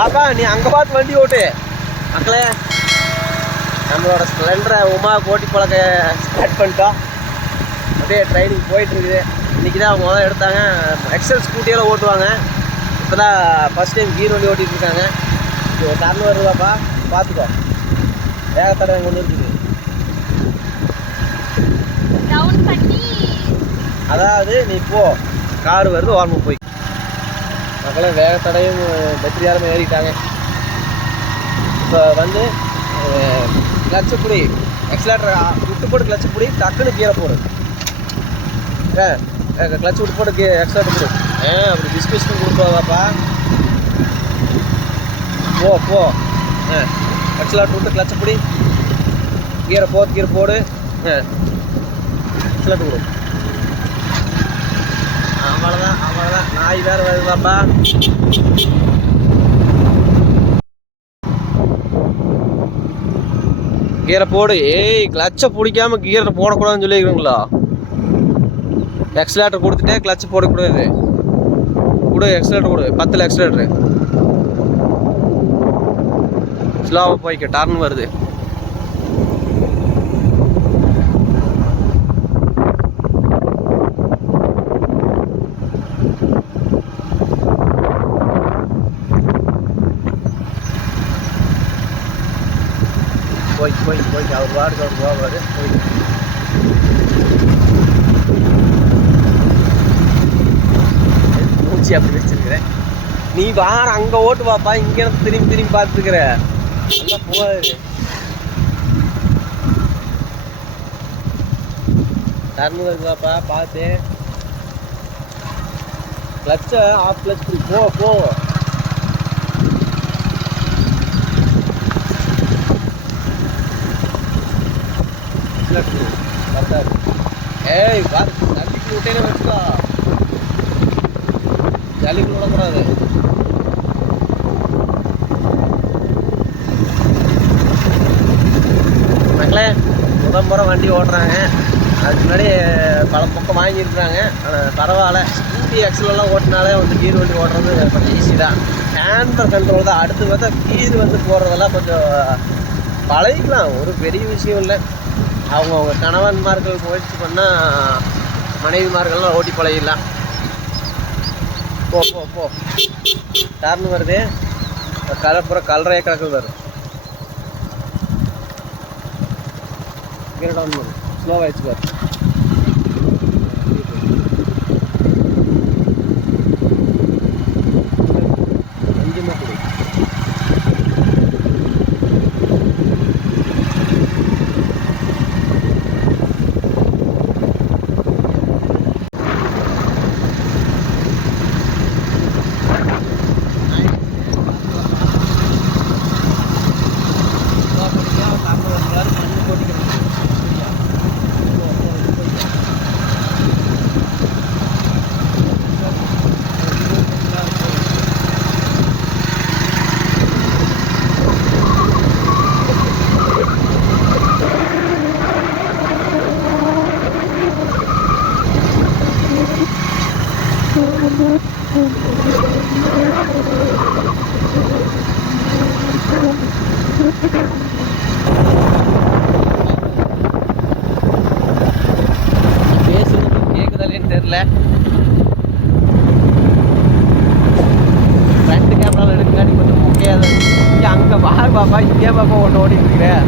பாப்பா நீ அங்க பார்த்து வண்டி ஓட்டு. மக்களே நம்மளோட ஸ்ப்ளெண்டரை உமா கோட்டி பழக்க ஸ்டார்ட் பண்ணிட்டோம் அப்படியே ட்ரைனிங் போயிட்டு இருக்குது இன்னைக்கு தான் அவங்க முதல்ல எடுத்தாங்க. எக்ஸல் ஸ்கூட்டியெல்லாம் ஓட்டுவாங்க. இப்போ தான் ஃபஸ்ட் டைம் கீர் வண்டி ஓட்டிட்டு இருக்காங்க. ஒரு டர்ன் வருவாப்பா பார்த்துக்கோ வேகத்தடை கொண்டு இருக்குது அதாவது நீ போ. கார் வருது ஓரமாக போய். மக்களே வேகத்தடையும் பத்திரியாலுமே ஏறிட்டாங்க. இப்போ வந்து கிளச்சு புடி எக்ஸலேட்டர் விட்டு போட்டு கிளச்சு புடி டக்குன்னு கீரை போடு ஏ கிளச் விட்டு போட்டு கீ எக்ஸலேட்டர் போடு. ஏ அப்படி டிஸ்கஷன் கொடுப்பாப்பா போ போ. ஆ எக்ஸலேட்டர் விட்டு கிளச்சு புடி கீரை போத்து கீரை போடு. ஆ எக்ஸலேட்டர் கொடு நாய் வேறு வருதாப்பா கீரை போடு. ஏய் கிளச்சை பிடிக்காம கீரை போடக்கூடாதுன்னு சொல்லியிருக்கீங்களா? எக்ஸலேட்டர் கொடுத்துட்டே கிளச் போடக்கூடாது. கொடு எக்ஸலேட்டர் கொடு. பத்தில் எக்ஸலேட்டரு ஸ்லோவாக போய்க்க டர்ன் வருது. போய் போய் போய் அவர் வார்டு அவர் போவார். போய். மூச்சு அப்படி வச்சிருக்கிறேன். நீ வார அங்க ஓட்டு பாப்பா இங்க திரும்பி திரும்பி பார்த்துக்கிற நல்லா போவாரு. டர்ன் வருது பாப்பா பார்த்து கிளச்சை ஆஃப் கிளச் போ போ. ஏய் பாரு ஜல்லிக்கு விட்டேனே வச்சுக்கோ. ஜல்லிக்கு ఉండకూడదు மக்களே முதல் முறை வண்டி ஓட்டுறாங்க. அதுக்கு முன்னாடி பல பக்கம் வாங்கியிருக்கிறாங்க. ஆனால் பரவாயில்ல. ஸ்கூட்டி எக்ஸலெல்லாம் ஓட்டினாலே வந்து கீர் வண்டி ஓட்டுறது கொஞ்சம் ஈஸி தான். ஹேண்டர் கண்ட்ரோல் தான். அடுத்து பார்த்தா கீர் வந்து போடுறதெல்லாம் கொஞ்சம் பழகிக்கலாம் ஒரு பெரிய விஷயம் இல்லை. அவங்க அவங்க கணவன்மார்கள் முயற்சி பண்ணால் மனைவிமார்கள்லாம் ஓட்டி பழகிடலாம். போ போ போ. டர்ன் வருது கலப்புற கல்றைய கலக்கல் வரும். கீரை டவுன் பாரு கொஞ்சமாக கொடு பேசுறது கேக்குதாலேன்னு தெரியல. ஃப்ரண்ட் கேமராவில் எடுக்காட்டி கொஞ்சம் முக்கியம். இங்கே அங்கே பார் பாப்பா இங்கே பாப்பா ஒன்று ஓடிட்டு இருக்கிறேன்